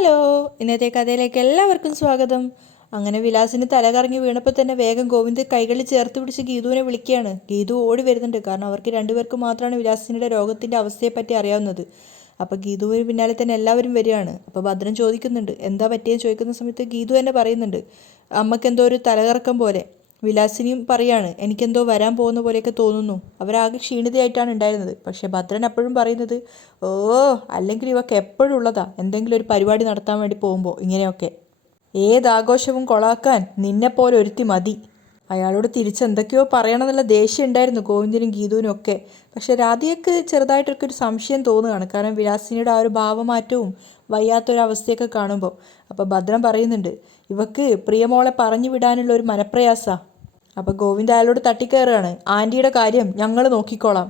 Hello, ഇന്നത്തെ കഥയിലേക്ക് എല്ലാവർക്കും സ്വാഗതം. അങ്ങനെ വിലാസിന് തലകറങ്ങി വീണപ്പോൾ തന്നെ വേഗം ഗോവിന്ദ് കൈകളിൽ ചേർത്ത് പിടിച്ച് ഗീതുവിനെ വിളിക്കുകയാണ്. ഗീതു ഓടി വരുന്നുണ്ട്. കാരണം അവർക്ക് രണ്ടുപേർക്കും മാത്രമാണ് വിലാസിൻ്റെ രോഗത്തിൻ്റെ അവസ്ഥയെപ്പറ്റി അറിയാവുന്നത്. അപ്പോൾ ഗീതുവിന് പിന്നാലെ തന്നെ എല്ലാവരും വരികയാണ്. അപ്പോൾ ഭദ്രൻ ചോദിക്കുന്നുണ്ട് എന്താ പറ്റിയെന്ന് ചോദിക്കുന്ന സമയത്ത് ഗീതു തന്നെ പറയുന്നുണ്ട് അമ്മയ്ക്ക് എന്തോ ഒരു തലകറക്കം പോലെ. വിലാസിനിയും പറയാണ് എനിക്കെന്തോ വരാൻ പോകുന്ന പോലെയൊക്കെ തോന്നുന്നു. അവരാകെ ക്ഷീണിതയായിട്ടാണ് ഉണ്ടായിരുന്നത്. പക്ഷേ ഭദ്രൻ അപ്പോഴും പറയുന്നത് ഓ അല്ലെങ്കിൽ ഇവക്ക് എപ്പോഴും ഉള്ളതാ എന്തെങ്കിലും ഒരു പരിപാടി നടത്താൻ വേണ്ടി പോകുമ്പോൾ ഇങ്ങനെയൊക്കെ. ഏതാഘോഷവും കൊളാക്കാൻ നിന്നെപ്പോലെ ഒരുത്തി മതി. അയാളോട് തിരിച്ചെന്തൊക്കെയോ പറയണമെന്നുള്ള ദേഷ്യം ഉണ്ടായിരുന്നു ഗോവിന്ദനും ഗീതുവിനും ഒക്കെ. പക്ഷേ രാധികയ്ക്ക് ചെറുതായിട്ടൊക്കെ ഒരു സംശയം തോന്നുകയാണ്. കാരണം വിലാസിനിയുടെ ആ ഒരു ഭാവമാറ്റവും വയ്യാത്തൊരവസ്ഥയൊക്കെ കാണുമ്പോൾ. അപ്പോൾ ഭദ്രൻ പറയുന്നുണ്ട് ഇവക്ക് പ്രിയമോളെ പറഞ്ഞു വിടാനുള്ള ഒരു മനപ്രയാസമാണ്. അപ്പോൾ ഗോവിന്ദ് അയാളോട് തട്ടിക്കയറുകയാണ്. ആൻറ്റിയുടെ കാര്യം ഞങ്ങൾ നോക്കിക്കോളാം.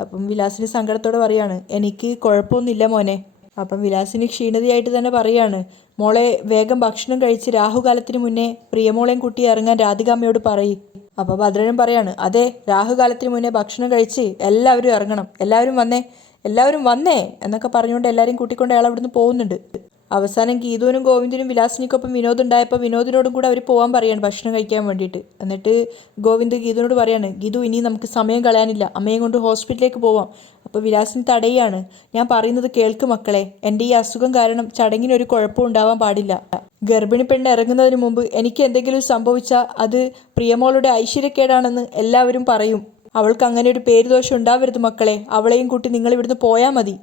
അപ്പം വിലാസിനി സങ്കടത്തോടെ പറയാണ് എനിക്ക് കുഴപ്പമൊന്നുമില്ല മോനെ. അപ്പം വിലാസിനി ക്ഷീണിതയായിട്ട് തന്നെ പറയാണ് മോളെ വേഗം ഭക്ഷണം കഴിച്ച് രാഹുകാലത്തിന് മുന്നേ പ്രിയമോളെയും കുട്ടി ഇറങ്ങാൻ രാധികാമ്മയോട് പറയും. അപ്പോൾ ഭദ്രനും പറയാണ് അതെ, രാഹുകാലത്തിന് മുന്നേ ഭക്ഷണം കഴിച്ച് എല്ലാവരും ഇറങ്ങണം, എല്ലാവരും വന്നേ എന്നൊക്കെ പറഞ്ഞുകൊണ്ട് എല്ലാവരെയും കൂട്ടിക്കൊണ്ട് അയാൾ അവിടുന്ന് പോകുന്നുണ്ട്. അവസാനം ഗീതുവിനും ഗോവിന്ദിനും വിലാസിനിക്കൊപ്പം വിനോദ് ഉണ്ടായപ്പോൾ വിനോദിനോടും കൂടെ അവർ പോകാൻ പറയാണ് ഭക്ഷണം കഴിക്കാൻ വേണ്ടിയിട്ട്. എന്നിട്ട് ഗോവിന്ദ് ഗീതുവിനോട് പറയാണ് ഗീതു ഇനി നമുക്ക് സമയം കളയാനില്ല, അമ്മയെ കൊണ്ട് ഹോസ്പിറ്റലിലേക്ക് പോവാം. അപ്പോൾ വിലാസിനി തടയാണ്. ഞാൻ പറയുന്നത് കേൾക്ക് മക്കളെ, എൻ്റെ ഈ അസുഖം കാരണം ചടങ്ങിനൊരു കുഴപ്പം ഉണ്ടാവാൻ പാടില്ല. ഗർഭിണി പെണ്ണ് ഇറങ്ങുന്നതിന് മുമ്പ് എനിക്ക് എന്തെങ്കിലും സംഭവിച്ചാൽ അത് പ്രിയമോളുടെ ഐശ്വര്യക്കേടാണെന്ന് എല്ലാവരും പറയും. അവൾക്ക് അങ്ങനെ ഒരു പേരുദോഷം ഉണ്ടാവരുത് മക്കളെ. അവളെയും കൂട്ടി നിങ്ങൾ ഇവിടുന്ന് പോയാൽ മതി.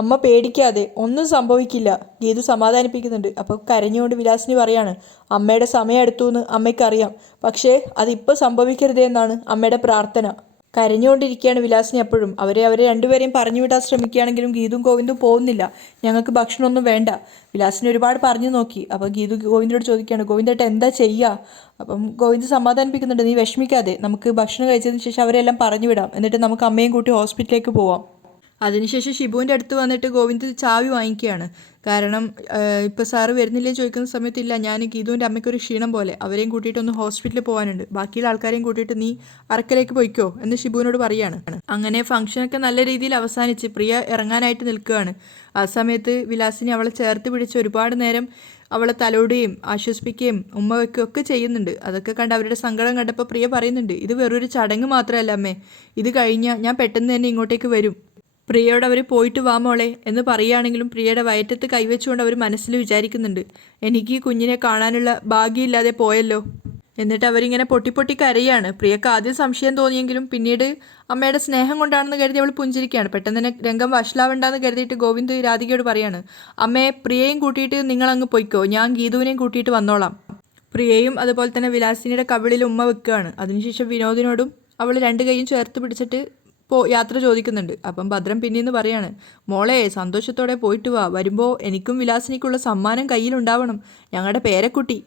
അമ്മ പേടിക്കാതെ, ഒന്നും സംഭവിക്കില്ല. ഗീതു സമാധാനിപ്പിക്കുന്നുണ്ട്. അപ്പോൾ കരഞ്ഞുകൊണ്ട് വിലാസിനി പറയാണ് അമ്മയുടെ സമയം എടുത്തു എന്ന് അമ്മയ്ക്കറിയാം, പക്ഷേ അതിപ്പോൾ സംഭവിക്കരുതേ എന്നാണ് അമ്മയുടെ പ്രാർത്ഥന. കരഞ്ഞുകൊണ്ടിരിക്കുകയാണ് വിലാസിനി അപ്പോഴും. അവരെ രണ്ടുപേരെയും പറഞ്ഞു വിടാൻ ശ്രമിക്കുകയാണെങ്കിലും ഗീതുവും ഗോവിന്ദും പോകുന്നില്ല. ഞങ്ങൾക്ക് ഭക്ഷണമൊന്നും വേണ്ട. വിലാസിനി ഒരുപാട് പറഞ്ഞു നോക്കി. അപ്പോൾ ഗീതു ഗോവിന്ദോട് ചോദിക്കുകയാണ് ഗോവിന്ദേട്ട എന്താ ചെയ്യുക. അപ്പം ഗോവിന്ദ് സമാധാനിപ്പിക്കുന്നുണ്ട് നീ വിഷമിക്കാതെ, നമുക്ക് ഭക്ഷണം കഴിച്ചതിന് ശേഷം അവരെല്ലാം പറഞ്ഞു വിടാം, എന്നിട്ട് നമുക്ക് അമ്മയും കൂട്ടി ഹോസ്പിറ്റലിലേക്ക് പോവാം. അതിനുശേഷം ഷിബുവിൻ്റെ അടുത്ത് വന്നിട്ട് ഗോവിന്ദ് ചാവി വാങ്ങിക്കുകയാണ്. കാരണം ഇപ്പോൾ സാറ് വരുന്നില്ലേ ചോദിക്കുന്ന സമയത്ത് ഇല്ല, ഞാൻ ഗീതുവിൻ്റെ അമ്മയ്ക്കൊരു ക്ഷീണം പോലെ, അവരെയും കൂട്ടിയിട്ടൊന്ന് ഹോസ്പിറ്റലിൽ പോകാനുണ്ട്, ബാക്കിയുള്ള ആൾക്കാരെയും കൂട്ടിയിട്ട് നീ അറക്കലേക്ക് പോയിക്കോ എന്ന് ഷിബുവിനോട് പറയാണ്. അങ്ങനെ ഫംഗ്ഷനൊക്കെ നല്ല രീതിയിൽ അവസാനിച്ച് പ്രിയ ഇറങ്ങാനായിട്ട് നിൽക്കുകയാണ്. ആ സമയത്ത് വിലാസിനി അവളെ ചേർത്ത് പിടിച്ച് ഒരുപാട് നേരം അവളെ തലോടുകയും ആശ്വസിപ്പിക്കുകയും ഉമ്മ വയ്ക്കുകയും ഒക്കെ ചെയ്യുന്നുണ്ട്. അതൊക്കെ കണ്ട് അവരുടെ സങ്കടം കണ്ടപ്പോൾ പ്രിയ പറയുന്നുണ്ട് ഇത് വെറൊരു ചടങ്ങ് മാത്രമല്ല അമ്മേ, ഇത് കഴിഞ്ഞാൽ ഞാൻ പെട്ടെന്ന് തന്നെ ഇങ്ങോട്ടേക്ക് വരും. പ്രിയയോട് അവർ പോയിട്ട് വാ മോളെ എന്ന് പറയുകയാണെങ്കിലും പ്രിയയുടെ വയറ്റത്ത് കൈവച്ചുകൊണ്ട് അവർ മനസ്സിൽ വിചാരിക്കുന്നുണ്ട് എനിക്ക് ഈ കുഞ്ഞിനെ കാണാനുള്ള ഭാഗ്യമില്ലാതെ പോയല്ലോ. എന്നിട്ട് അവരിങ്ങനെ പൊട്ടി കരയാണ്. പ്രിയക്ക് ആദ്യം സംശയം തോന്നിയെങ്കിലും പിന്നീട് അമ്മയുടെ സ്നേഹം കൊണ്ടാണെന്ന് കരുതി അവൾ പുഞ്ചിരിക്കുകയാണ്. പെട്ടെന്ന് തന്നെ രംഗം വഷളാവണ്ടെന്ന് കരുതിയിട്ട് ഗോവിന്ദ് രാധികയോട് പറയാണ് അമ്മയെ പ്രിയയും കൂട്ടിയിട്ട് നിങ്ങളങ്ങ് പൊയ്ക്കോ, ഞാൻ ഗീതുവിനെയും കൂട്ടിയിട്ട് വന്നോളാം. പ്രിയയും അതുപോലെ തന്നെ വിലാസിനിയുടെ കവിളിൽ ഉമ്മ വെക്കുകയാണ്. അതിനുശേഷം വിനോദിനോടും അവൾ രണ്ട് കൈയും ചേർത്ത് പിടിച്ചിട്ട് യാത്ര ചോദിക്കുന്നുണ്ട്. അപ്പം ഭദ്രൻ പിന്നീന്ന് പറയാണ് മോളെ സന്തോഷത്തോടെ പോയിട്ട് വാ, വരുമ്പോൾ എനിക്കും വിലാസിനിക്കുള്ള സമ്മാനം കയ്യിലുണ്ടാവണം, ഞങ്ങളുടെ പേരക്കുട്ടി.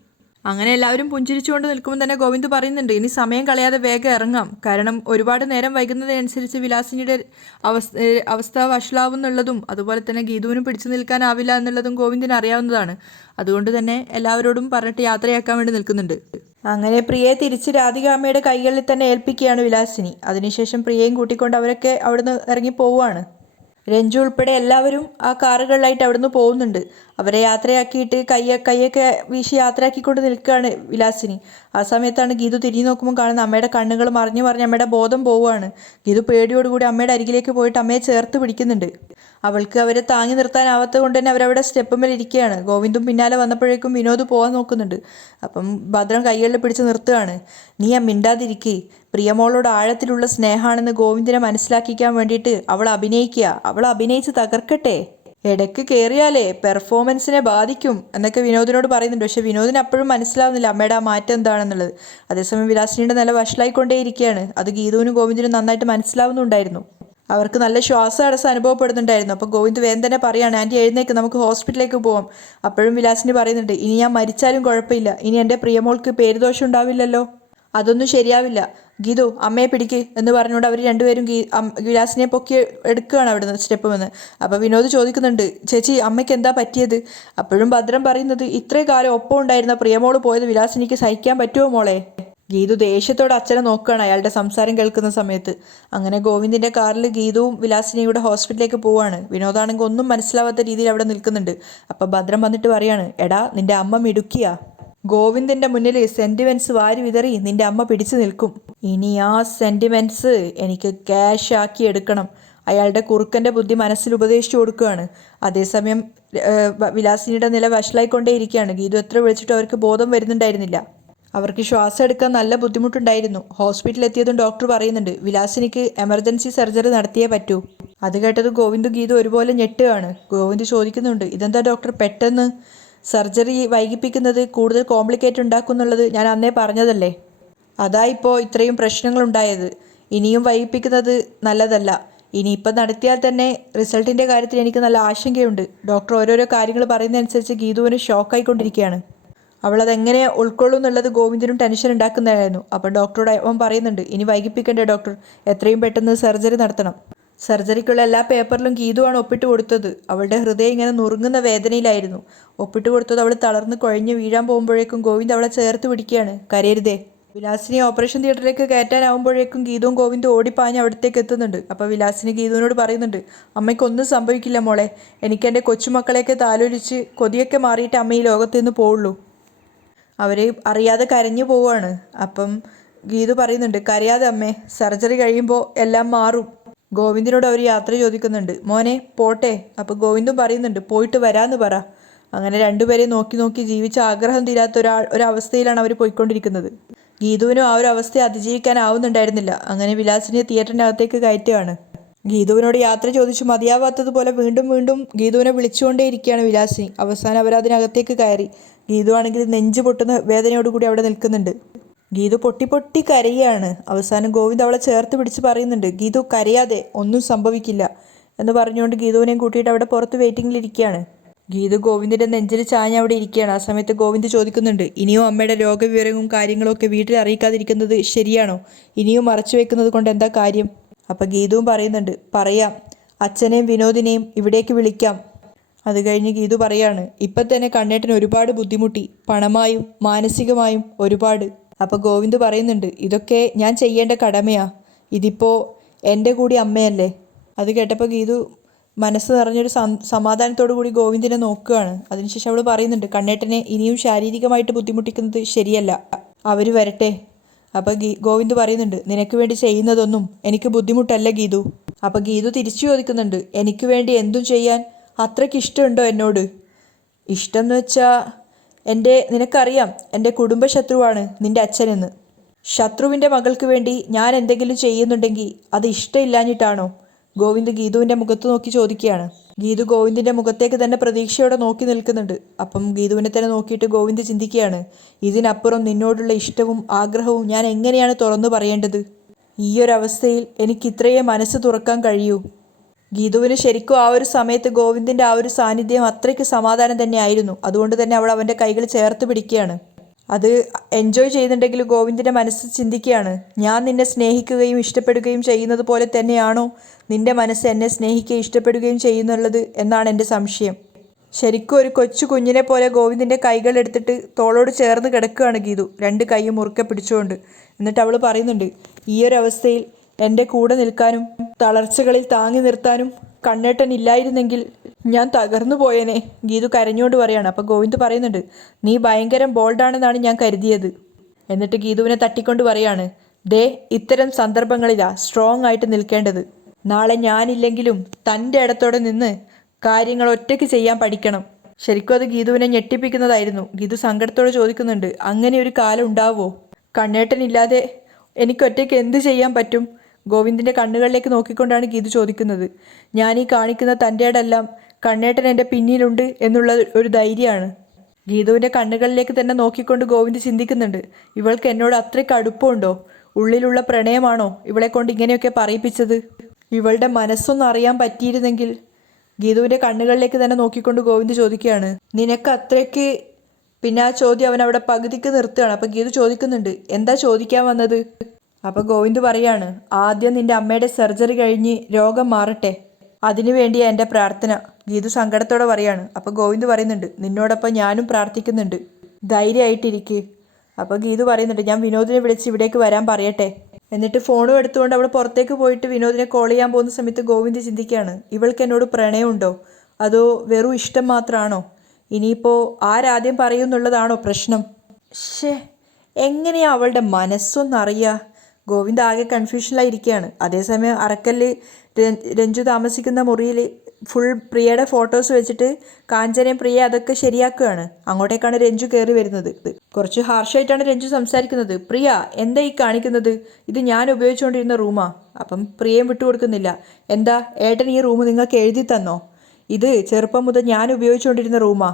അങ്ങനെ എല്ലാവരും പുഞ്ചിരിച്ചുകൊണ്ട് നിൽക്കുമ്പോൾ തന്നെ ഗോവിന്ദ് പറയുന്നുണ്ട് ഇനി സമയം കളയാതെ വേഗം ഇറങ്ങാം. കാരണം ഒരുപാട് നേരം വൈകുന്നതിനനുസരിച്ച് വിലാസിനിയുടെ അവസ്ഥ വഷളാവുന്നുള്ളതും അതുപോലെ തന്നെ ഗീതുവിനും പിടിച്ചു നിൽക്കാനാവില്ല എന്നുള്ളതും ഗോവിന്ദിന് അറിയാവുന്നതാണ്. അതുകൊണ്ട് തന്നെ എല്ലാവരോടും പറഞ്ഞിട്ട് യാത്രയാക്കാൻ വേണ്ടി നിൽക്കുന്നുണ്ട്. അങ്ങനെ പ്രിയയെ തിരിച്ച് രാധികാമ്മയുടെ കൈകളിൽ തന്നെ ഏൽപ്പിക്കുകയാണ് വിലാസിനി. അതിനുശേഷം പ്രിയയും കൂട്ടിക്കൊണ്ട് അവരൊക്കെ അവിടുന്ന് ഇറങ്ങി പോവുകയാണ്. രഞ്ജു ഉൾപ്പെടെ എല്ലാവരും ആ കാറുകളിലായിട്ട് അവിടുന്ന് പോകുന്നുണ്ട്. അവരെ യാത്രയാക്കിയിട്ട് കൈയൊക്കെ വീശി യാത്രയാക്കിക്കൊണ്ട് നിൽക്കുകയാണ് വിലാസിനി. ആ സമയത്താണ് ഗീതു തിരിഞ്ഞു നോക്കുമ്പോൾ കാണുന്ന അമ്മയുടെ കണ്ണുകൾ മറിഞ്ഞ് അമ്മയുടെ ബോധം പോവുകയാണ്. ഗീതു പേടിയോടുകൂടി അമ്മയുടെ അരികിലേക്ക് പോയിട്ട് അമ്മയെ ചേർത്ത് പിടിക്കുന്നുണ്ട്. അവൾക്ക് അവരെ താങ്ങി നിർത്താനാവാത്തത് കൊണ്ട് തന്നെ അവരവിടെ സ്റ്റെപ്പുമേൽ ഇരിക്കുകയാണ്. ഗോവിന്ദും പിന്നാലെ വന്നപ്പോഴേക്കും വിനോദ് പോകാൻ നോക്കുന്നുണ്ട്. അപ്പം ഭദ്രൻ കൈകളിൽ പിടിച്ച് നിർത്തുകയാണ്. നീ മിണ്ടാതിരിക്കേ, പ്രിയമോളോട് ആഴത്തിലുള്ള സ്നേഹമാണെന്ന് ഗോവിന്ദിനെ മനസ്സിലാക്കിക്കാൻ വേണ്ടിയിട്ട് അവൾ അഭിനയിച്ച് തകർക്കട്ടെ. ഇടയ്ക്ക് കയറിയാലേ പെർഫോമൻസിനെ ബാധിക്കും എന്നൊക്കെ വിനോദിനോട് പറയുന്നുണ്ട്. പക്ഷെ വിനോദിന് അപ്പോഴും മനസ്സിലാവുന്നില്ല അമ്മയുടെ ആ മാറ്റം എന്താണെന്നുള്ളത്. അതേസമയം വിലാസിനിയുടെ നില വഷളായിക്കൊണ്ടേയിരിക്കുകയാണ്. അത് ഗീതുവിനും ഗോവിന്ദിനും നന്നായിട്ട് മനസ്സിലാവുന്നുണ്ടായിരുന്നു. അവർക്ക് നല്ല ശ്വാസതടസ്സം അനുഭവപ്പെടുന്നുണ്ടായിരുന്നു. അപ്പോൾ ഗോവിന്ദ് വേഗം തന്നെ പറയാണ് ആൻറ്റി എഴുന്നേക്ക്, നമുക്ക് ഹോസ്പിറ്റലിലേക്ക് പോവാം. അപ്പോഴും വിലാസിനി പറയുന്നുണ്ട് ഇനി ഞാൻ മരിച്ചാലും കുഴപ്പമില്ല, ഇനി എൻ്റെ പ്രിയമോൾക്ക് പേരുദോഷം ഉണ്ടാവില്ലല്ലോ. അതൊന്നും ശരിയാവില്ല. ഗീതു അമ്മയെ പിടിക്ക് എന്ന് പറഞ്ഞുകൊണ്ട് അവർ രണ്ടുപേരും വിലാസിനെ പൊക്കി എടുക്കുകയാണ് അവിടുന്ന് സ്റ്റെപ്പ് വന്ന്. അപ്പോൾ വിനോദ് ചോദിക്കുന്നുണ്ട് ചേച്ചി അമ്മയ്ക്ക് എന്താ പറ്റിയത്. അപ്പോഴും ഭദ്രൻ പറയുന്നത് ഇത്രയും കാലം ഒപ്പം ഉണ്ടായിരുന്ന പ്രിയമോള് പോയത് വിലാസിനിക്ക് സഹിക്കാൻ പറ്റുമോ മോളെ. ഗീതു ദേഷ്യത്തോടെ അച്ഛനെ നോക്കുകയാണ് അയാളുടെ സംസാരം കേൾക്കുന്ന സമയത്ത്. അങ്ങനെ ഗോവിന്ദിൻ്റെ കാറിൽ ഗീതുവും വിലാസിനെയും കൂടെ ഹോസ്പിറ്റലിലേക്ക് പോവാണ്. വിനോദാണെങ്കിൽ ഒന്നും മനസ്സിലാവാത്ത രീതിയിൽ അവിടെ നിൽക്കുന്നുണ്ട്. അപ്പോൾ ഭദ്രം വന്നിട്ട് പറയാണ്, എടാ നിൻ്റെ അമ്മ മിടുക്കിയാ. ഗോവിന്ദിൻ്റെ മുന്നിൽ സെൻറ്റിമെൻറ്റ്സ് വാരി വിതറി നിൻ്റെ അമ്മ പിടിച്ചു നിൽക്കും. ഇനി ആ സെൻറ്റിമെൻറ്റ്സ് എനിക്ക് ക്യാഷ് ആക്കി എടുക്കണം. അയാളുടെ കുറുക്കൻ്റെ ബുദ്ധി മനസ്സിൽ ഉപദേശിച്ചു കൊടുക്കുകയാണ്. അതേസമയം വിലാസിനിയുടെ നില വഷളായിക്കൊണ്ടേയിരിക്കുകയാണ്. ഗീതു എത്ര വിളിച്ചിട്ടും അവർക്ക് ബോധം വരുന്നുണ്ടായിരുന്നില്ല. അവർക്ക് ശ്വാസം എടുക്കാൻ നല്ല ബുദ്ധിമുട്ടുണ്ടായിരുന്നു. ഹോസ്പിറ്റലിൽ എത്തിയതും ഡോക്ടർ പറയുന്നുണ്ട് വിലാസിനിക്ക് എമർജൻസി സർജറി നടത്തിയേ പറ്റൂ. അത് കേട്ടതും ഗോവിന്ദും ഗീതു ഒരുപോലെ ഞെട്ടുകയാണ്. ഗോവിന്ദ് ചോദിക്കുന്നുണ്ട്, ഇതെന്താ ഡോക്ടർ പെട്ടെന്ന് സർജറി വൈകിപ്പിക്കുന്നത്, കൂടുതൽ കോംപ്ലിക്കേറ്റ് ഉണ്ടാക്കും എന്നുള്ളത് ഞാൻ അന്നേ പറഞ്ഞതല്ലേ. അതാ ഇപ്പോൾ ഇത്രയും പ്രശ്നങ്ങളുണ്ടായത്. ഇനിയും വൈകിപ്പിക്കുന്നത് നല്ലതല്ല. ഇനിയിപ്പം നടത്തിയാൽ തന്നെ റിസൾട്ടിൻ്റെ കാര്യത്തിൽ എനിക്ക് നല്ല ആശങ്കയുണ്ട്. ഡോക്ടർ ഓരോരോ കാര്യങ്ങൾ പറയുന്നതനുസരിച്ച് ഗീതുവിന് ഷോക്കായിക്കൊണ്ടിരിക്കുകയാണ്. അവളതെങ്ങനെ ഉൾക്കൊള്ളും എന്നുള്ളത് ഗോവിന്ദിനും ടെൻഷൻ ഉണ്ടാക്കുന്നതായിരുന്നു. അപ്പം ഡോക്ടറോട് അവൻ പറയുന്നുണ്ട്, ഇനി വൈകിപ്പിക്കണ്ടേ ഡോക്ടർ, എത്രയും പെട്ടെന്ന് സർജറി നടത്തണം. സർജറിക്കുള്ള എല്ലാ പേപ്പറിലും ഗീതുവാണ് ഒപ്പിട്ട് കൊടുത്തത്. അവളുടെ ഹൃദയം ഇങ്ങനെ നുറുങ്ങുന്ന വേദനയിലായിരുന്നു. ഒപ്പിട്ട് കൊടുത്തത് അവൾ തളർന്ന് കുഴഞ്ഞ് വീഴാൻ പോകുമ്പോഴേക്കും ഗോവിന്ദ് അവളെ ചേർത്ത് പിടിക്കുകയാണ്. കരയരുതേ. വിലാസിനെ ഓപ്പറേഷൻ തിയേറ്ററിലേക്ക് കയറ്റാനാവുമ്പോഴേക്കും ഗീതുവും ഗോവിന്ദും ഓടിപ്പാഞ്ഞ് അവിടത്തേക്ക് എത്തുന്നുണ്ട്. അപ്പോൾ വിലാസിന് ഗീതുവിനോട് പറയുന്നുണ്ട്, അമ്മയ്ക്കൊന്നും സംഭവിക്കില്ല മോളെ, എനിക്ക് എൻ്റെ കൊച്ചുമക്കളെയൊക്കെ താലോലിച്ച് കൊതിയൊക്കെ മാറിയിട്ട് അമ്മ ഈ ലോകത്ത് നിന്ന് പോവുള്ളൂ. അവർ അറിയാതെ കരഞ്ഞു പോവുകയാണ്. അപ്പം ഗീതു പറയുന്നുണ്ട്, കരയാതെ അമ്മേ, സർജറി കഴിയുമ്പോൾ എല്ലാം മാറും. ഗോവിന്ദിനോട് അവർ യാത്ര ചോദിക്കുന്നുണ്ട്. മോനെ പോട്ടെ. അപ്പോൾ ഗോവിന്ദും പറയുന്നുണ്ട്, പോയിട്ട് വരാമെന്ന് പറ. അങ്ങനെ രണ്ടുപേരെയും നോക്കി നോക്കി ജീവിച്ച ആഗ്രഹം തീരാത്ത ഒരവസ്ഥയിലാണ് അവർ പോയിക്കൊണ്ടിരിക്കുന്നത്. ഗീതുവിനും ആ ഒരു അവസ്ഥയെ അതിജീവിക്കാനാവുന്നുണ്ടായിരുന്നില്ല. അങ്ങനെ വിലാസിനെ തിയേറ്ററിനകത്തേക്ക് കയറ്റുകയാണ്. ഗീതുവിനോട് യാത്ര ചോദിച്ചു മതിയാവാത്തതുപോലെ വീണ്ടും വീണ്ടും ഗീതുവിനെ വിളിച്ചുകൊണ്ടേയിരിക്കുകയാണ് വിലാസിനി. അവസാനം അവരതിനകത്തേക്ക് കയറി. ഗീതു ആണെങ്കിൽ നെഞ്ചു പൊട്ടുന്ന വേദനയോടുകൂടി അവിടെ നിൽക്കുന്നുണ്ട്. ഗീതു പൊട്ടി പൊട്ടി കരയാണ്. അവസാനം ഗോവിന്ദ് അവളെ ചേർത്ത് പിടിച്ച് പറയുന്നുണ്ട്, ഗീതു കരയാതെ, ഒന്നും സംഭവിക്കില്ല എന്ന് പറഞ്ഞുകൊണ്ട് ഗീതുവിനെയും കൂട്ടിയിട്ട് അവിടെ പുറത്ത് വെയിറ്റിങ്ങിലിരിക്കുകയാണ്. ഗീതു ഗോവിന്ദിൻ്റെ നെഞ്ചിൽ ചാഞ്ഞ് അവിടെ ഇരിക്കുകയാണ്. ആ സമയത്ത് ഗോവിന്ദ് ചോദിക്കുന്നുണ്ട്, ഇനിയും അമ്മയുടെ രോഗവിവരവും കാര്യങ്ങളൊക്കെ വീട്ടിൽ അറിയിക്കാതിരിക്കുന്നത് ശരിയാണോ? ഇനിയും മറച്ചു വെക്കുന്നത് കൊണ്ട് എന്താ കാര്യം? അപ്പം ഗീതുവും പറയുന്നുണ്ട്, പറയാം, അച്ഛനെയും വിനോദിനെയും ഇവിടേക്ക് വിളിക്കാം. അത് കഴിഞ്ഞ് ഗീതു പറയാണ്, ഇപ്പം തന്നെ കണ്ണേട്ടന് ഒരുപാട് ബുദ്ധിമുട്ടി, പണമായും മാനസികമായും ഒരുപാട്. അപ്പോൾ ഗോവിന്ദ് പറയുന്നുണ്ട്, ഇതൊക്കെ ഞാൻ ചെയ്യേണ്ട കടമയാ, ഇതിപ്പോൾ എൻ്റെ കൂടി അമ്മയല്ലേ. അത് കേട്ടപ്പോൾ ഗീതു മനസ്സ് നിറഞ്ഞൊരു സമാധാനത്തോടു കൂടി ഗോവിന്ദിനെ നോക്കുകയാണ്. അതിനുശേഷം അവൾ പറയുന്നുണ്ട്, കണ്ണേട്ടനെ ഇനിയും ശാരീരികമായിട്ട് ബുദ്ധിമുട്ടിക്കുന്നത് ശരിയല്ല, അവർ വരട്ടെ. അപ്പോൾ ഗോവിന്ദ് പറയുന്നുണ്ട്, നിനക്ക് വേണ്ടി ചെയ്യുന്നതൊന്നും എനിക്ക് ബുദ്ധിമുട്ടല്ല ഗീതു. അപ്പോൾ ഗീതു തിരിച്ചു ചോദിക്കുന്നുണ്ട്, എനിക്ക് വേണ്ടി എന്തും ചെയ്യാൻ അത്രയ്ക്ക് ഇഷ്ടമുണ്ടോ എന്നോട്? ഇഷ്ടം എന്ന് വെച്ചാൽ നിനക്കറിയാം എൻ്റെ കുടുംബശത്രുവാണ് നിൻ്റെ അച്ഛനെന്ന്. ശത്രുവിൻ്റെ മകൾക്ക് വേണ്ടി ഞാൻ എന്തെങ്കിലും ചെയ്യുന്നുണ്ടെങ്കിൽ അത് ഇഷ്ടമില്ലാഞ്ഞിട്ടാണോ? ഗോവിന്ദ് ഗീതുവിൻ്റെ മുഖത്ത് നോക്കി ചോദിക്കുകയാണ്. ഗീതു ഗോവിന്ദിൻ്റെ മുഖത്തേക്ക് തന്നെ പ്രതീക്ഷയോടെ നോക്കി നിൽക്കുന്നുണ്ട്. അപ്പം ഗീതുവിനെ തന്നെ നോക്കിയിട്ട് ഗോവിന്ദ് ചിന്തിക്കുകയാണ്, ഇതിനപ്പുറം നിന്നോടുള്ള ഇഷ്ടവും ആഗ്രഹവും ഞാൻ എങ്ങനെയാണ് തുറന്നു പറയേണ്ടത്? ഈയൊരവസ്ഥയിൽ എനിക്ക് ഇത്രയേ മനസ്സ് തുറക്കാൻ കഴിയൂ. ഗീതുവിന് ശരിക്കും ആ ഒരു സമയത്ത് ഗോവിന്ദിൻ്റെ ആ ഒരു സാന്നിധ്യം അത്രയ്ക്ക് സമാധാനം തന്നെയായിരുന്നു. അതുകൊണ്ട് തന്നെ അവൾ അവൻ്റെ കൈകൾ ചേർത്ത് പിടിക്കുകയാണ്. അത് എൻജോയ് ചെയ്യുന്നുണ്ടെങ്കിൽ ഗോവിന്ദിൻ്റെ മനസ്സ് ചിന്തിക്കുകയാണ്, ഞാൻ നിന്നെ സ്നേഹിക്കുകയും ഇഷ്ടപ്പെടുകയും ചെയ്യുന്നത് പോലെ തന്നെയാണോ നിൻ്റെ മനസ്സ് എന്നെ സ്നേഹിക്കുകയും ഇഷ്ടപ്പെടുകയും ചെയ്യുന്നുള്ളത് എന്നാണ് എൻ്റെ സംശയം. ശരിക്കും ഒരു കൊച്ചു കുഞ്ഞിനെ പോലെ ഗോവിന്ദിൻ്റെ കൈകൾ എടുത്തിട്ട് തോളോട് ചേർന്ന് കിടക്കുകയാണ് ഗീതു, രണ്ട് കൈയും മുറുക്കെ പിടിച്ചുകൊണ്ട്. എന്നിട്ട് അവൾ പറയുന്നുണ്ട്, ഈ ഒരു അവസ്ഥയിൽ എൻ്റെ കൂടെ നിൽക്കാനും തളർച്ചകളിൽ താങ്ങി നിർത്താനും കണ്ണേട്ടൻ ഇല്ലായിരുന്നെങ്കിൽ ഞാൻ തകർന്നു പോയേനെ. ഗീതു കരഞ്ഞുകൊണ്ട് പറയാണ്. അപ്പോൾ ഗോവിന്ദ് പറയുന്നുണ്ട്, നീ ഭയങ്കരം ബോൾഡാണെന്നാണ് ഞാൻ കരുതിയത്. എന്നിട്ട് ഗീതുവിനെ തട്ടിക്കൊണ്ട് പറയാണ്, ദേ ഇത്തരം സന്ദർഭങ്ങളിലാണ് സ്ട്രോങ് ആയിട്ട് നിൽക്കേണ്ടത്. നാളെ ഞാനില്ലെങ്കിലും തൻ്റെ ഇടത്തോടെ നിന്ന് കാര്യങ്ങൾ ഒറ്റയ്ക്ക് ചെയ്യാൻ പഠിക്കണം. ശരിക്കും അത് ഗീതുവിനെ ഞെട്ടിപ്പിക്കുന്നതായിരുന്നു. ഗീതു സങ്കടത്തോടെ ചോദിക്കുന്നുണ്ട്, അങ്ങനെ ഒരു കാലം ഉണ്ടാവുമോ? കണ്ണേട്ടനില്ലാതെ എനിക്കൊറ്റയ്ക്ക് എന്ത് ചെയ്യാൻ പറ്റും? ഗോവിന്ദിൻ്റെ കണ്ണുകളിലേക്ക് നോക്കിക്കൊണ്ടാണ് ഗീതു ചോദിക്കുന്നത്. ഞാൻ ഈ കാണിക്കുന്ന തൻ്റെ ഇടെല്ലാം കണ്ണേട്ടൻ എൻ്റെ പിന്നിലുണ്ട് എന്നുള്ള ഒരു ധൈര്യമാണ്. ഗീതുവിൻ്റെ കണ്ണുകളിലേക്ക് തന്നെ നോക്കിക്കൊണ്ട് ഗോവിന്ദ് ചിന്തിക്കുന്നുണ്ട്, ഇവൾക്ക് എന്നോട് അത്രയ്ക്ക് അടുപ്പമുണ്ടോ? ഉള്ളിലുള്ള പ്രണയമാണോ ഇവളെ കൊണ്ട് ഇങ്ങനെയൊക്കെ പറയിപ്പിച്ചത്? ഇവളുടെ മനസ്സൊന്നും അറിയാൻ പറ്റിയിരുന്നെങ്കിൽ. ഗീതുവിൻ്റെ കണ്ണുകളിലേക്ക് തന്നെ നോക്കിക്കൊണ്ട് ഗോവിന്ദ് ചോദിക്കുകയാണ്, നിനക്ക് അത്രയ്ക്ക്. പിന്നെ ആ ചോദ്യം അവൻ അവിടെ പകുതിക്ക് നിർത്തുകയാണ്. അപ്പോൾ ഗീതു ചോദിക്കുന്നുണ്ട്, എന്താ ചോദിക്കാൻ വന്നത്? അപ്പോൾ ഗോവിന്ദ് പറയാണ്, ആദ്യം നിൻ്റെ അമ്മയുടെ സർജറി കഴിഞ്ഞ് രോഗം മാറട്ടെ, അതിനുവേണ്ടിയാണ് എൻ്റെ പ്രാർത്ഥന. ഗീതു സങ്കടത്തോടെ പറയാണ്. അപ്പോൾ ഗോവിന്ദ് പറയുന്നുണ്ട്, നിന്നോടൊപ്പം ഞാനും പ്രാർത്ഥിക്കുന്നുണ്ട്, ധൈര്യമായിട്ടിരിക്കുക. അപ്പോൾ ഗീതു പറയുന്നുണ്ട്, ഞാൻ വിനോദിനെ വിളിച്ച് ഇവിടേക്ക് വരാൻ പറയട്ടെ. എന്നിട്ട് ഫോണും എടുത്തുകൊണ്ട് അവൾ പുറത്തേക്ക് പോയിട്ട് വിനോദിനെ കോൾ ചെയ്യാൻ പോകുന്ന സമയത്ത് ഗോവിന്ദ് ചിന്തിക്കുകയാണ്, ഇവൾക്ക് എന്നോട് പ്രണയമുണ്ടോ അതോ വെറും ഇഷ്ടം മാത്രമാണോ? ഇനിയിപ്പോൾ ആരാദ്യം പറയുമെന്നുള്ളതാണോ പ്രശ്നം? എങ്ങനെയാ അവളുടെ മനസ്സൊന്നറിയുക? ഗോവിന്ദ് ആകെ കൺഫ്യൂഷനിലായിരിക്കുകയാണ്. അതേസമയം അറക്കല്ല് രഞ്ജു താമസിക്കുന്ന മുറിയിൽ ഫുൾ പ്രിയയുടെ ഫോട്ടോസ് വെച്ചിട്ട് കാഞ്ചനയും പ്രിയ അതൊക്കെ ശരിയാക്കുകയാണ്. അങ്ങോട്ടേക്കാണ് രഞ്ജു കയറി വരുന്നത്. കുറച്ച് ഹാർഷായിട്ടാണ് രഞ്ജു സംസാരിക്കുന്നത്. പ്രിയ, എന്താ ഈ കാണിക്കുന്നത്? ഇത് ഞാൻ ഉപയോഗിച്ചുകൊണ്ടിരുന്ന റൂമാ. അപ്പം പ്രിയയും വിട്ടുകൊടുക്കുന്നില്ല. എന്താ ഏട്ടൻ ഈ റൂം നിങ്ങൾക്ക് എഴുതി തന്നോ? ഇത് ചെറുപ്പം മുതൽ ഞാൻ ഉപയോഗിച്ചുകൊണ്ടിരുന്ന റൂമാ.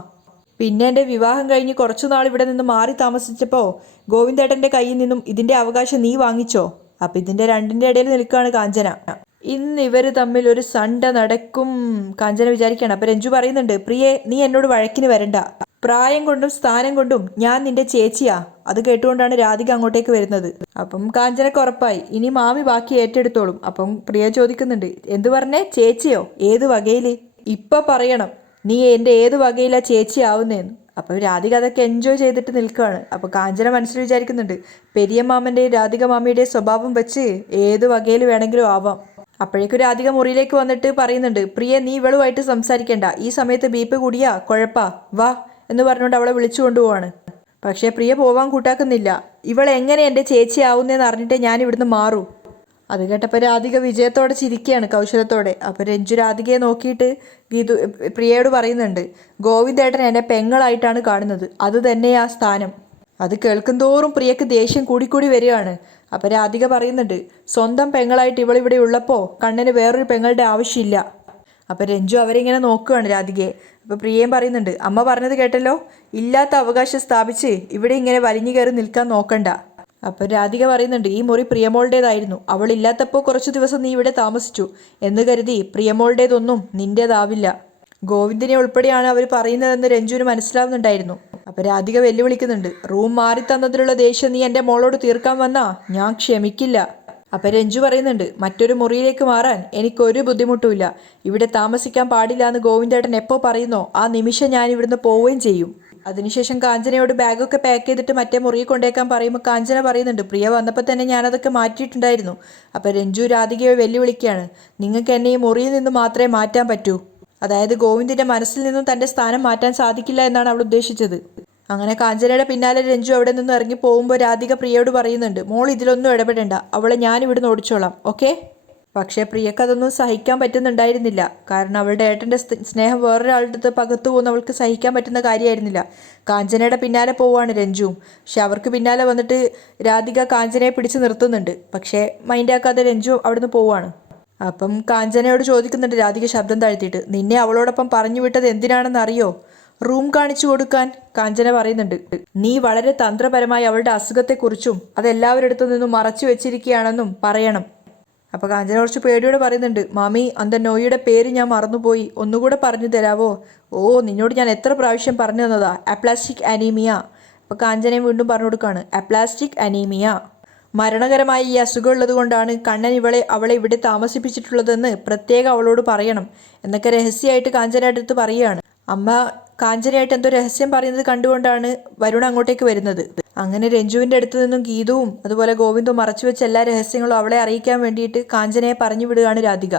പിന്നെ എൻ്റെ വിവാഹം കഴിഞ്ഞ് കുറച്ചു നാൾ ഇവിടെ നിന്ന് മാറി താമസിച്ചപ്പോൾ ഗോവിന്ദേട്ടൻ്റെ കയ്യിൽ നിന്നും ഇതിൻ്റെ അവകാശം നീ വാങ്ങിച്ചോ? അപ്പം ഇതിൻ്റെ രണ്ടിൻ്റെ ഇടയിൽ നിൽക്കുകയാണ് കാഞ്ചന. ഇന്ന് ഇവർ തമ്മിൽ ഒരു സണ്ട നടക്കും കാഞ്ചന വിചാരിക്കുകയാണ്. അപ്പം രഞ്ജു പറയുന്നുണ്ട്, പ്രിയെ, നീ എന്നോട് വഴക്കിന് വരണ്ട. പ്രായം കൊണ്ടും സ്ഥാനം കൊണ്ടും ഞാൻ നിന്റെ ചേച്ചിയാ. അത് കേട്ടുകൊണ്ടാണ് രാധിക അങ്ങോട്ടേക്ക് വരുന്നത്. അപ്പം കാഞ്ചനക്ക് ഉറപ്പായി ഇനി മാമി ബാക്കി ഏറ്റെടുത്തോളും. അപ്പം പ്രിയ ചോദിക്കുന്നുണ്ട്, എന്തു പറഞ്ഞേ, ചേച്ചിയോ? ഏത് വകയിൽ? ഇപ്പം പറയണം, നീ എൻ്റെ ഏത് വകയിലാ ചേച്ചി ആവുന്നതെന്ന്. അപ്പോൾ രാധിക അതൊക്കെ എൻജോയ് ചെയ്തിട്ട് നിൽക്കുകയാണ്. അപ്പോൾ കാഞ്ചന മനസ്സിൽ വിചാരിക്കുന്നുണ്ട്, പെരിയമ്മാമൻ്റെയും രാധിക മാമിയുടെയും സ്വഭാവം വെച്ച് ഏത് വകയിൽ വേണമെങ്കിലും ആവാം. അപ്പോഴേക്കും രാധിക മുറിയിലേക്ക് വന്നിട്ട് പറയുന്നുണ്ട്, പ്രിയ, നീ ഇവളുമായിട്ട് സംസാരിക്കേണ്ട. ഈ സമയത്ത് ബീപ്പ് കൂടിയാ കുഴപ്പാ, വാ എന്ന് പറഞ്ഞുകൊണ്ട് അവളെ വിളിച്ചു കൊണ്ടുപോവാണ്. പക്ഷേ പ്രിയ പോവാൻ കൂട്ടാക്കുന്നില്ല. ഇവൾ എങ്ങനെ എൻ്റെ ചേച്ചി ആവുന്നതെന്ന് അറിഞ്ഞിട്ടേ ഞാൻ ഇവിടുന്ന് മാറൂ. അത് കേട്ടപ്പോൾ രാധിക വിജയത്തോടെ ചിരിക്കുകയാണ്, കൗശലത്തോടെ. അപ്പോൾ രഞ്ജു രാധികയെ നോക്കിയിട്ട് ഗീതു പ്രിയയോട് പറയുന്നുണ്ട്, ഗോവിന്ദേട്ടൻ എന്നെ പെങ്ങളായിട്ടാണ് കാണുന്നത്. അത് തന്നെയാ സ്ഥാനം. അത് കേൾക്കും തോറും പ്രിയക്ക് ദേഷ്യം കൂടിക്കൂടി വരികയാണ്. അപ്പോൾ രാധിക പറയുന്നുണ്ട്, സ്വന്തം പെങ്ങളായിട്ട് ഇവളിവിടെ ഉള്ളപ്പോൾ കണ്ണന് വേറൊരു പെങ്ങളുടെ ആവശ്യമില്ല. അപ്പോൾ രഞ്ജു അവരിങ്ങനെ നോക്കുകയാണ് രാധികയെ. അപ്പോൾ പ്രിയയും പറയുന്നുണ്ട്, അമ്മ പറഞ്ഞത് കേട്ടല്ലോ, ഇല്ലാത്ത അവകാശം സ്ഥാപിച്ച് ഇവിടെ ഇങ്ങനെ വലിഞ്ഞു കയറി നിൽക്കാൻ നോക്കണ്ട. അപ്പോൾ രാധിക പറയുന്നുണ്ട്, ഈ മുറി പ്രിയമോളുടേതായിരുന്നു. അവളില്ലാത്തപ്പോൾ കുറച്ചു ദിവസം നീ ഇവിടെ താമസിച്ചു എന്ന് കരുതി പ്രിയമോളുടേതൊന്നും നിൻ്റേതാവില്ല. ഗോവിന്ദിനെ ഉൾപ്പെടെയാണ് അവർ പറയുന്നതെന്ന് രഞ്ജുവിന് മനസ്സിലാവുന്നുണ്ടായിരുന്നു. അപ്പോൾ രാധിക വെല്ലുവിളിക്കുന്നുണ്ട്, റൂം മാറി തന്നതിലുള്ള ദേഷ്യം നീ എൻ്റെ മോളോട് തീർക്കാൻ വന്നാ ഞാൻ ക്ഷമിക്കില്ല. അപ്പോൾ രഞ്ജു പറയുന്നുണ്ട്, മറ്റൊരു മുറിയിലേക്ക് മാറാൻ എനിക്കൊരു ബുദ്ധിമുട്ടുമില്ല. ഇവിടെ താമസിക്കാൻ പാടില്ല എന്ന് ഗോവിന്ദേട്ടൻ എപ്പോൾ പറയുന്നോ ആ നിമിഷം ഞാൻ ഇവിടുന്ന് പോവുകയും ചെയ്യും. അതിനുശേഷം കാഞ്ചനയോട് ബാഗൊക്കെ പാക്ക് ചെയ്തിട്ട് മറ്റേ മുറിയിൽ കൊണ്ടേക്കാൻ പറയുമ്പോൾ കാഞ്ചന പറയുന്നുണ്ട്, പ്രിയ വന്നപ്പോൾ തന്നെ ഞാനതൊക്കെ മാറ്റിയിട്ടുണ്ടായിരുന്നു. അപ്പോൾ രഞ്ജു രാധികയെ വെല്ലുവിളിക്കുകയാണ്, നിങ്ങൾക്ക് എന്നെ ഈ മുറിയിൽ നിന്ന് മാത്രമേ മാറ്റാൻ പറ്റൂ. അതായത് ഗോവിന്ദിൻ്റെ മനസ്സിൽ നിന്നും തൻ്റെ സ്ഥാനം മാറ്റാൻ സാധിക്കില്ല എന്നാണ് അവൾ ഉദ്ദേശിച്ചത്. അങ്ങനെ കാഞ്ചനയുടെ പിന്നാലെ രഞ്ജു അവിടെ നിന്ന് ഇറങ്ങി പോകുമ്പോൾ രാധിക പ്രിയയോട് പറയുന്നുണ്ട്, മോൾ ഇതിലൊന്നും ഇടപെടേണ്ട, അവളെ ഞാനിവിടുന്ന് ഓടിച്ചോളാം, ഓക്കെ? പക്ഷേ പ്രിയക്ക് അതൊന്നും സഹിക്കാൻ പറ്റുന്നുണ്ടായിരുന്നില്ല. കാരണം അവളുടെ ഏട്ടൻ്റെ സ്നേഹം വേറൊരാളുടെ അടുത്ത് പകർത്തു പോകുന്ന അവൾക്ക് സഹിക്കാൻ പറ്റുന്ന കാര്യമായിരുന്നില്ല. കാഞ്ചനയുടെ പിന്നാലെ പോവുകയാണ് രഞ്ജുവും. പക്ഷെ അവർക്ക് പിന്നാലെ വന്നിട്ട് രാധിക കാഞ്ചനയെ പിടിച്ച് നിർത്തുന്നുണ്ട്. പക്ഷേ മൈൻഡാക്കാതെ രഞ്ജു അവിടുന്ന് പോവുകയാണ്. അപ്പം കാഞ്ചനയോട് ചോദിക്കുന്നുണ്ട് രാധിക ശബ്ദം താഴ്ത്തിയിട്ട്, നിന്നെ അവളോടൊപ്പം പറഞ്ഞു വിട്ടത് എന്തിനാണെന്ന് അറിയോ? റൂം കാണിച്ചു കൊടുക്കാൻ. കാഞ്ചന പറയുന്നുണ്ട്, നീ വളരെ തന്ത്രപരമായി അവളുടെ അസുഖത്തെക്കുറിച്ചും അതെല്ലാവരുടെ അടുത്തു നിന്നും മറച്ചു വെച്ചിരിക്കുകയാണെന്നും പറയണം. അപ്പോൾ കാഞ്ചന കുറച്ച് പേടിയോടെ പറയുന്നുണ്ട്, മാമി അന്ത നോയിയുടെ പേര് ഞാൻ മറന്നുപോയി, ഒന്നുകൂടെ പറഞ്ഞു തരാവോ? ഓ, നിന്നോട് ഞാൻ എത്ര പ്രാവശ്യം പറഞ്ഞു തന്നതാ, അപ്ലാസ്റ്റിക് അനീമിയ. അപ്പോൾ കാഞ്ചനയും വീണ്ടും പറഞ്ഞു കൊടുക്കുകയാണ്, അപ്ലാസ്റ്റിക് അനീമിയ. മരണകരമായ ഈ അസുഖം ഉള്ളത് കൊണ്ടാണ് കണ്ണൻ അവളെ ഇവിടെ താമസിപ്പിച്ചിട്ടുള്ളതെന്ന് പ്രത്യേകം അവളോട് പറയണം എന്നൊക്കെ രഹസ്യമായിട്ട് കാഞ്ചനയുടെ അടുത്ത് പറയുകയാണ്. അമ്മ കാഞ്ചനയായിട്ട് എന്തോ രഹസ്യം പറയുന്നത് കണ്ടുകൊണ്ടാണ് വരുൺ അങ്ങോട്ടേക്ക് വരുന്നത്. അങ്ങനെ രഞ്ജുവിൻ്റെ അടുത്ത് നിന്നും ഗീതവും അതുപോലെ ഗോവിന്ദും മറച്ചുവെച്ച എല്ലാ രഹസ്യങ്ങളും അവളെ അറിയിക്കാൻ വേണ്ടിയിട്ട് കാഞ്ചനയെ പറഞ്ഞു വിടുകയാണ് രാധിക.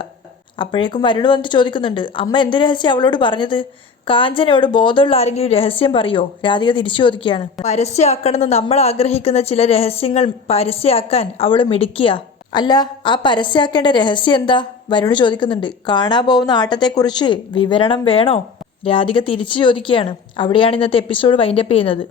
അപ്പോഴേക്കും വരുൺ വന്നിട്ട് ചോദിക്കുന്നുണ്ട്, അമ്മ എന്ത് രഹസ്യം അവളോട് പറഞ്ഞത്? കാഞ്ചനയോട് ബോധമുള്ള ആരെങ്കിലും രഹസ്യം പറയോ? രാധിക തിരിച്ചു ചോദിക്കുകയാണ്. പരസ്യമാക്കണമെന്ന് നമ്മൾ ആഗ്രഹിക്കുന്ന ചില രഹസ്യങ്ങൾ പരസ്യമാക്കാൻ അവൾ മിടുക്കിയ. അല്ല, ആ പരസ്യമാക്കേണ്ട രഹസ്യം എന്താ? വരുൺ ചോദിക്കുന്നുണ്ട്. കാണാൻ പോകുന്ന ആട്ടത്തെക്കുറിച്ച് വിവരണം വേണോ? രാധിക തിരിച്ചു ചോദിക്കുകയാണ്. അവിടെയാണ് ഇന്നത്തെ എപ്പിസോഡ് വൈൻഡപ്പ് ചെയ്യുന്നത്.